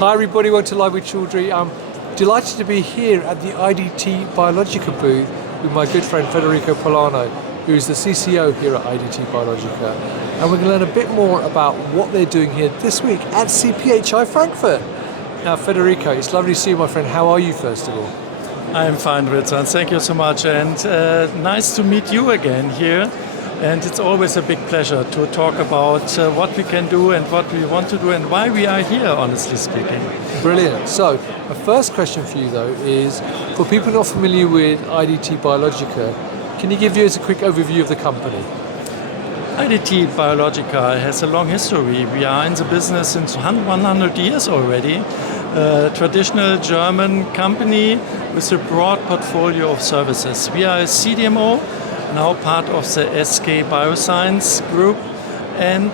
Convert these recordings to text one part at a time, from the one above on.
Hi everybody, welcome to Live with Chaudhry. I'm delighted to be here at the IDT Biologika booth with my good friend Federico Pollano, who is the CCO here at IDT Biologika. And we're going to learn a bit more about what they're doing here this week at CPHI Frankfurt. Now Federico, it's lovely to see you, my friend. How are you, first of all? I'm fine, Richard. Thank you so much, and nice to meet you again here. And it's always a big pleasure to talk about what we can do and what we want to do and why we are here, honestly speaking. Brilliant. So, my first question for you, though, is for people not familiar with IDT Biologika, can you give us a quick overview of the company? IDT Biologika has a long history. We are in the business since 100 years already. A traditional German company with a broad portfolio of services. We are a CDMO, now part of the SK Bioscience group, and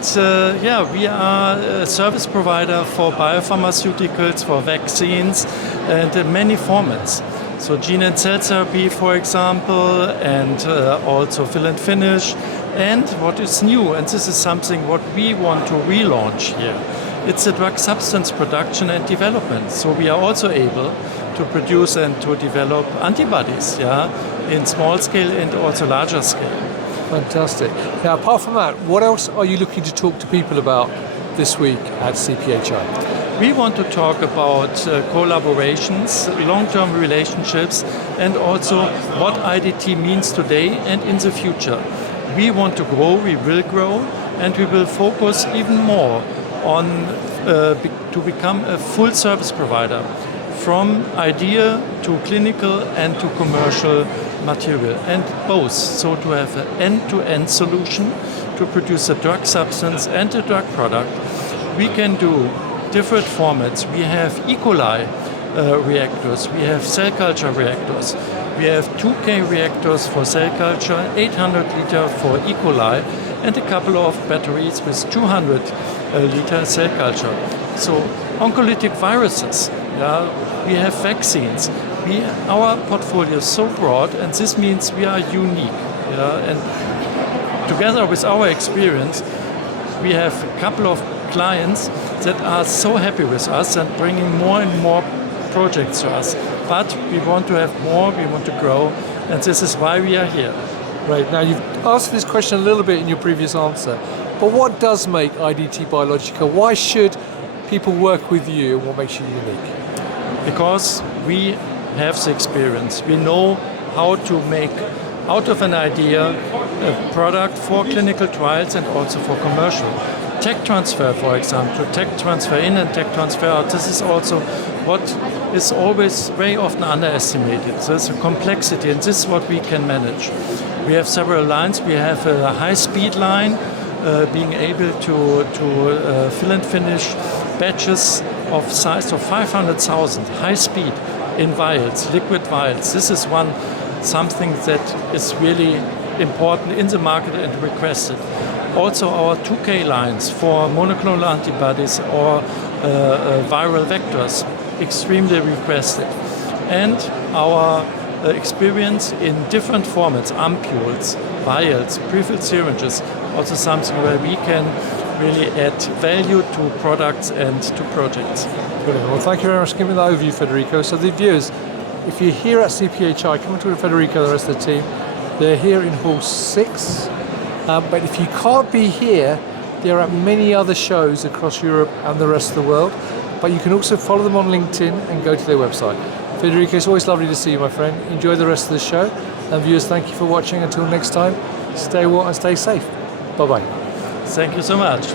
we are a service provider for biopharmaceuticals, for vaccines, and in many formats. So gene and cell therapy, for example, and also fill and finish. And what is new, and this is something what we want to relaunch here, it's the drug substance production and development. So we are also able to produce and to develop antibodies, in small scale and also larger scale. Fantastic. Now, apart from that, what else are you looking to talk to people about this week at CPHI? We want to talk about collaborations, long-term relationships, and also what IDT means today and in the future. We want to grow, we will grow, and we will focus even more on to become a full service provider, from idea to clinical and to commercial material, and both, so to have an end-to-end solution to produce a drug substance and a drug product. We can do different formats. We have E. coli reactors, we have cell culture reactors, we have 2K reactors for cell culture, 800 liter for E. coli, and a couple of batteries with 200 liter cell culture. So oncolytic viruses, we have vaccines. Our portfolio is so broad, and this means we are unique. And together with our experience, we have a couple of clients that are so happy with us and bringing more and more projects to us. But we want to have more, we want to grow, and this is why we are here. Right, now you've answered this question a little bit in your previous answer, but what does make IDT Biologika? Why should people work with you, and what makes you unique? Because we have the experience. We know how to make out of an idea a product for clinical trials and also for commercial. Tech transfer, for example, tech transfer in and tech transfer out. This is also what is always very often underestimated. There's a complexity, and this is what we can manage. We have several lines. We have a high-speed line, being able to fill and finish batches of size of 500,000, high speed in vials, liquid vials. This is something that is really important in the market and requested. Also our 2K lines for monoclonal antibodies or viral vectors, extremely requested. And our experience in different formats, ampules, vials, prefilled syringes, also something where we can really add value to products and to projects. Brilliant. Well, thank you very much for giving that overview, Federico. So the viewers, if you're here at CPHI, come and talk to Federico and the rest of the team. They're here in Hall 6. But if you can't be here, there are many other shows across Europe and the rest of the world. But you can also follow them on LinkedIn and go to their website. Federico, it's always lovely to see you, my friend. Enjoy the rest of the show. And viewers, thank you for watching. Until next time, stay well and stay safe. Bye-bye. Thank you so much.